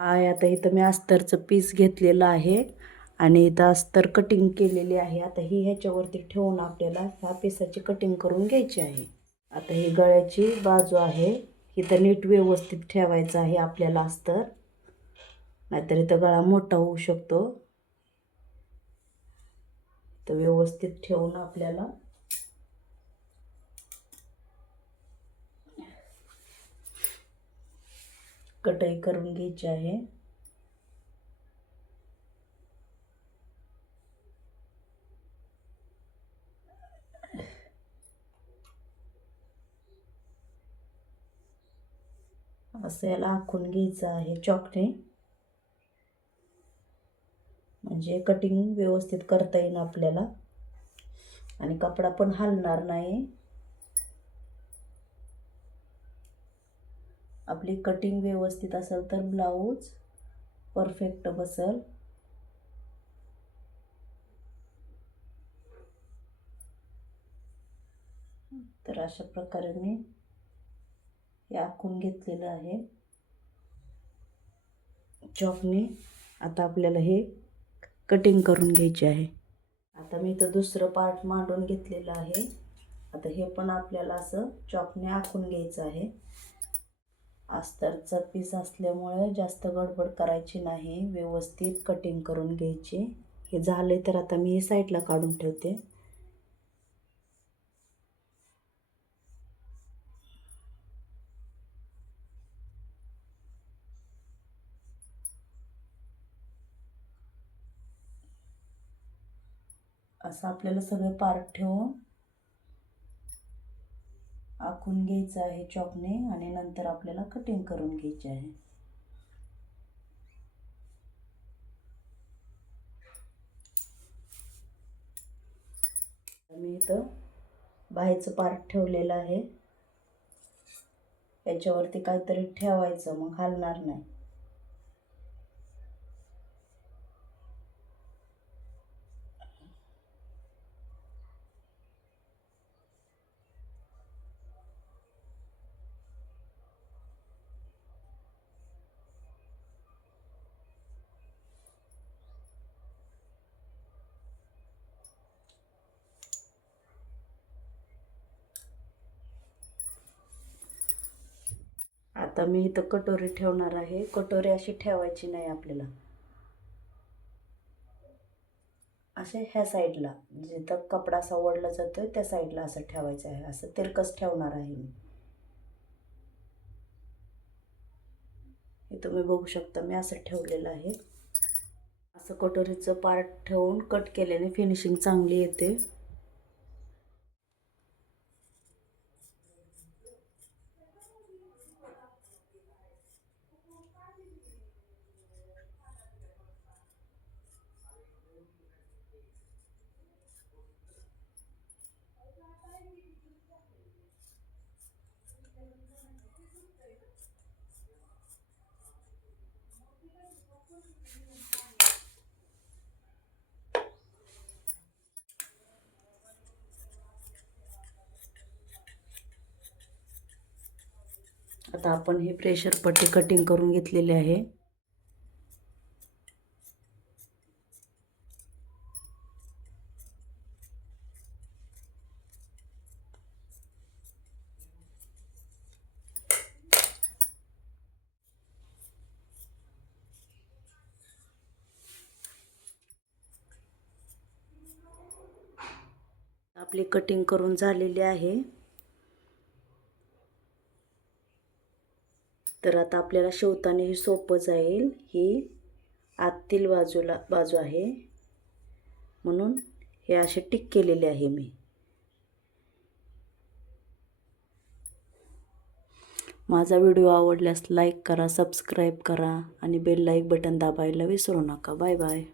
आता इथं मी अस्तरचं पीस घेतलेलं आहे आणि इथं अस्तर कटिंग केलेली आहे. आता ही ह्याच्यावरती ठेवून आपल्याला ह्या पीसाची कटिंग करून घ्यायची आहे. आता ही गळ्याची बाजू आहे, इथं नीट व्यवस्थित ठेवायचं आहे आपल्याला अस्तर, नाहीतर इथं गळा मोठा होऊ शकतो. तर व्यवस्थित ठेवून आपल्याला कटाई करून घ्यायची आहे. असं याला आखून घ्यायचं आहे चॉकने, म्हणजे कटिंग व्यवस्थित करता येईल आपल्याला आणि कपडा पण हलणार नाही. आपली कटिंग व्यवस्थित असेल तर ब्लाऊज परफेक्ट बसेल. तर अशा प्रकारे मी हे आखून घेतलेलं आहे चॉकने. आता आपल्याला हे कटिंग करून घ्यायचे आहे. आता मी इथं दुसरं पार्ट मांडून घेतलेलं आहे. आता हे पण आपल्याला असं चॉकने आखून घ्यायचं आहे. अस्तरचा पीस असल्यामुळे जास्त गडबड करायची नाही, व्यवस्थित कटिंग करून घ्यायची. हे झाले तर आता मी साईडला काढून ठेवते. असं आपल्याला सगळे पार्ट ठेवून आखून घ्यायचं आहे चॉकने आणि नंतर आपल्याला कटिंग करून घ्यायची आहे. मी इथं बाहेरचं पार्ट ठेवलेलं आहे, याच्यावरती काहीतरी ठेवायचं, मग हलणार नाही. आता मी इथं कटोरी ठेवणार आहे. कटोरी अशी ठेवायची नाही आपल्याला, असे ह्या साईडला जिथं कपडा असा ओढला जातोय त्या साईडला असं ठेवायचं आहे. असं तिरकस ठेवणार आहे मी. हे तुम्ही बघू शकता, मी असं ठेवलेलं आहे. असं कटोरीचं पार्ट ठेवून कट केल्याने फिनिशिंग चांगली येते. आता आपण ही प्रेशर पट्टी कटिंग करून घेतलेली आहे. आपली कटिंग करून झालेली आहे. तर आता आपल्याला शिवताना ही सोपं जाईल. ही आतील बाजू आहे म्हणून हे असे टिक केलेले आहे मी. माझा व्हिडिओ आवडल्यास लाईक करा, सबस्क्राईब करा आणि बेल लाईक बटन दाबायला विसरू नका. Bye bye.